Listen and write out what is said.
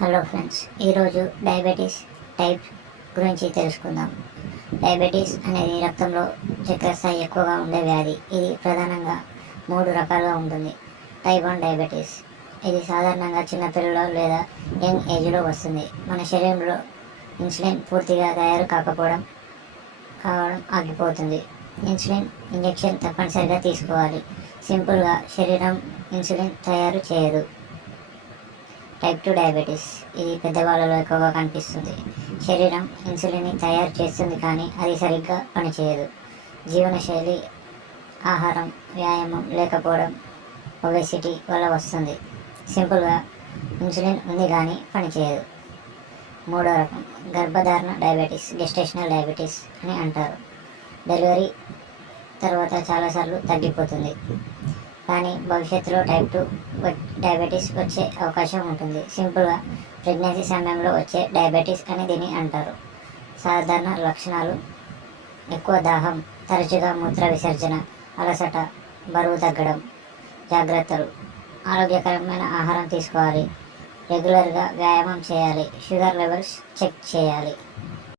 Hello friends, ఈరోజు diabetes type గురించి తెలుసుకుందాం. డయాబెటీస్ అనేది రక్తంలో చక్కెర స్థాయి ఎక్కువగా ఉండే వ్యాధి. ఇది ప్రధానంగా 3 రకాలుగా ఉంటుంది. టైప్ 1 డయాబెటీస్ ఇది సాధారణంగా చిన్నపిల్లల్లో లేదా యంగ్ ఏజ్లో వస్తుంది. మన శరీరంలో ఇన్సులిన్ పూర్తిగా తయారు కావడం ఆగిపోతుంది. ఇన్సులిన్ ఇంజెక్షన్ తప్పనిసరిగా తీసుకోవాలి. సింపుల్గా శరీరం ఇన్సులిన్ తయారు చేయదు. టైప్ 2 డయాబెటీస్ ఇది పెద్దవాళ్ళలో ఎక్కువగా కనిపిస్తుంది. శరీరం ఇన్సులిన్ని తయారు చేస్తుంది, కానీ అది సరిగ్గా పనిచేయదు. జీవనశైలి, ఆహారం, వ్యాయామం లేకపోవడం, ఒబెసిటీ వల్ల వస్తుంది. సింపుల్గా ఇన్సులిన్ ఉంది కానీ పనిచేయదు. 3వ రకం గర్భధారణ డయాబెటీస్, గెస్టేషనల్ డయాబెటీస్ అని అంటారు. డెలివరీ తర్వాత చాలాసార్లు తగ్గిపోతుంది, కానీ భవిష్యత్తులో టైప్ 2 డయాబెటీస్ వచ్చే అవకాశం ఉంటుంది. సింపుల్గా ప్రెగ్నెన్సీ సమయంలో వచ్చే డయాబెటీస్ అని దీన్ని అంటారు. సాధారణ లక్షణాలు: ఎక్కువ దాహం, తరచుగా మూత్ర విసర్జన, అలసట, బరువు తగ్గడం. జాగ్రత్తలు: ఆరోగ్యకరమైన ఆహారం తీసుకోవాలి, రెగ్యులర్గా వ్యాయామం చేయాలి, షుగర్ లెవెల్స్ చెక్ చేయాలి.